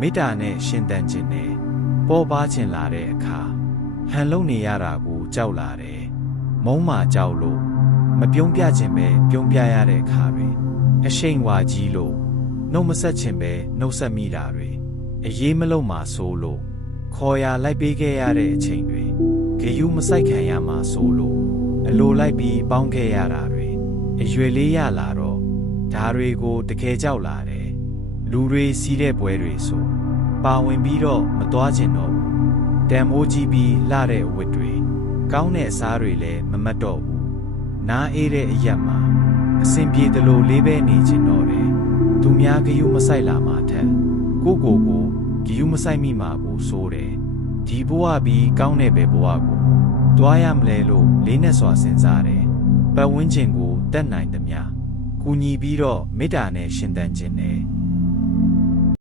မေတ္တာနဲ့ရှင်သန်ခြင်းနဲ့ပေါ်ပါခြင်းလာတဲ့အခါဟန်လုံနေရတာကိုကြောက်လာတယ်မုန်းမှကြောက်လို့မပြုံးပြခြင်းပဲပြုံးပြရတဲ့အခါတွေအရှိန်ဝါကြီးလို့နှုတ်မဆက်ခြင်းပဲနှုတ်ဆက်မိတာတွေအရေးမလုံးမှဆိုးလို့ခေါ်ရလိုက်ပေးခဲ့ရတဲ့အချိန်တွေဂယုမဆိုင်ခံရမှဆိုးလို့အလိုလိုက်ပြီးပေါင်းခဲ့ရတာတွေအရွယ်လေးရလာတော့ဒါတွေကိုတကယ်ကြောက်လာတယ်လူတွေစီးတဲ့ပွဲတွေဆိုပါဝင်ပြီးတော့မသွားကျင်တော့ဘူးတန်မိုးကြီးပြီးလှတဲ့အဝတ်တွေကောင်းတဲ့အစားတွေလည်းမမတ်တော့ဘူးနားအေးတဲ့အရက်မှာအစင်ပြေသလိုလေးပဲနေချင်တော့တယ်သူများဂယုမဆိုင်လာမှထက်ကိုဂယုမဆိုင်မိမှာကိုစိုးတယ်ဒီဘဝပြီးကောင်းတဲ့ပဲဘဝကိုတွားရမလဲလို့လေးနဲ့စွာစဉ်းစားတယ်ပတ်ဝန်းကျင်ကိုတတ်နိုင်သမျှကူညီပြီးတော့မေတ္တာနဲ့ရှင်သန်ခြင်းနဲ့